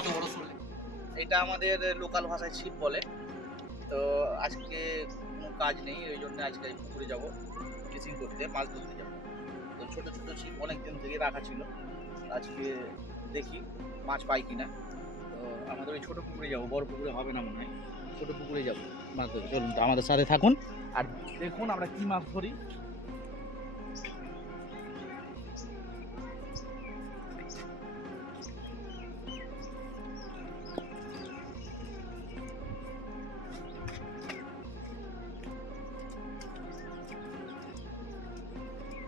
কত বড় শোল। এটা আমাদের লোকাল ভাষায় ছিপ বলে। তো আজকে কোনো কাজ নেই, ওই জন্য আজকে পুকুরে যাব ফিশিং করতে, মাছ ধরতে যাব। তো ছোটো ছোটো ছিপ অনেক দিন থেকে রাখা ছিল, আজকে দেখি মাছ পাই কিনা। তো আমাদের ওই ছোটো পুকুরে যাব, বড় পুকুরে হবে না মনে হয়, ছোটো পুকুরে যাব মাছ ধরতে। চলুন তো আমাদের সাথে থাকুন আর দেখুন আমরা কি মাছ ধরি।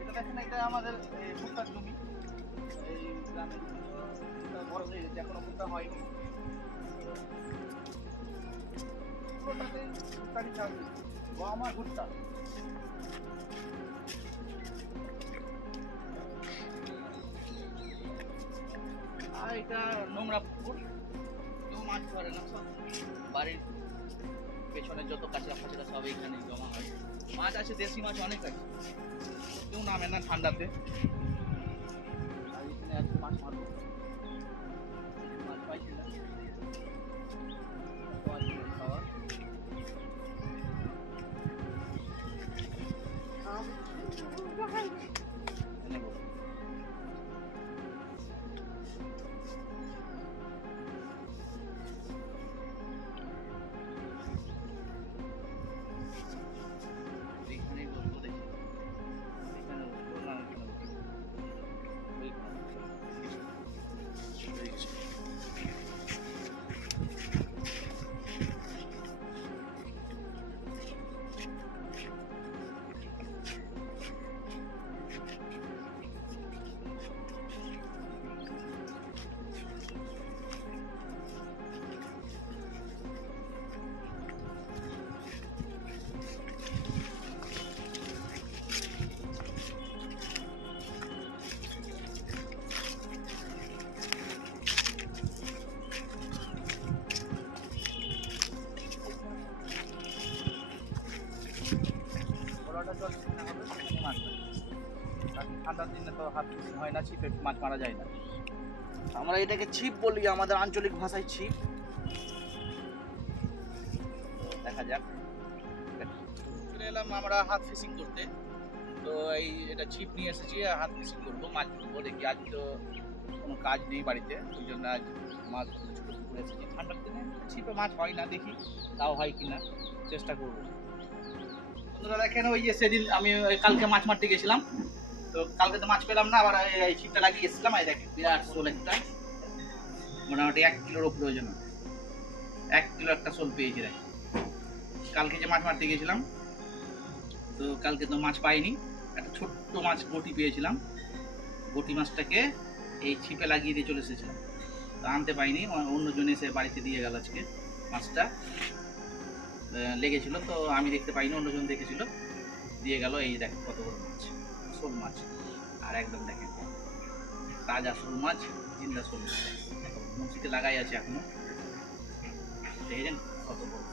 এটা দেখেন, এটা আমাদের ভুট্টার জমি। এই গ্রামে বড় হয়ে গেছে, এখনো ভুট্টা হয়নি। পুরোটাতে ভুট্টারই চাষ হচ্ছে, গম আর ভুট্টা। আর এটা নোংরা পুকুর, কেউ মাছ ধরে না, সব বাড়ির পেছনে যত কাঁচরা ফাঁচরা সব এখানে জমা হয়। মাছ আছে, দেশি মাছ অনেক আছে, কেউ নামে না ঠান্ডাতে। আর এখানে আজকে মাছ মারবো, মাছ পাইছি না, খাওয়া নেবো। এইখানেই বসবো, দেখি এখানে বসবো না এখানে বসবো, ওইখানে বসবো। বড়টা জল যেখানে হবে সেখানে মাছ পাই, কারণ ঠান্ডার দিনে তো হাত ফিশিং হয় না, ছিপে মাছ মারা যায় না। আমরা এটাকে ছিপ বলি, আমাদের আঞ্চলিক ভাষায় ছিপ। তো দেখা যাক, চলে এলাম আমরা হাত ফিশিং করতে। তো এটা ছিপ নিয়ে এসেছি, হাত ফিশিং করবো, মাছ ধরবো। দেখি আজ তো কোনো কাজ নেই বাড়িতে, ওই জন্য আজ মাছ ধরতে ছোটো পুকুরে এসেছি। ঠান্ডার দিনে ছিপে মাছ হয় না, দেখি তাও হয় কিনা, চেষ্টা করবো। বন্ধুরা দেখেন, ওই যে সেদিন আমি কালকে মাছ মারতে গেছিলাম, তো কালকে তো মাছ পেলাম না, আবার এই ছিপটা লাগিয়ে এসেছিলাম। এই দেখেন বিরাট শোল একটা, মোটামুটি 1 কিলোর ওপরে ওজন, 1 কিলো একটা শোল পেয়েছি। দেখ কালকে যে মাছ মারতে গেছিলাম, তো কালকে তো মাছ পাইনি, একটা ছোট্ট মাছ বটি পেয়েছিলাম। বটি মাছটাকে এই ছিপে লাগিয়ে দিয়ে চলে এসেছিলাম, তো আনতে পাইনি, অন্যজন এসে বাড়িতে দিয়ে গেল। আজকে মাছটা লেগেছিল, তো আমি দেখতে পাইনি, অন্যজন দেখেছিল, দিয়ে গেল। এই দেখেন কত বড় মাছ, শোল মাছ। আর একদম দেখেন তাজা শোল মাছ, জিন্দা শোল মাছ, মুচিতে লাগাই আছে এখনো। দেখেছেন কত বড়।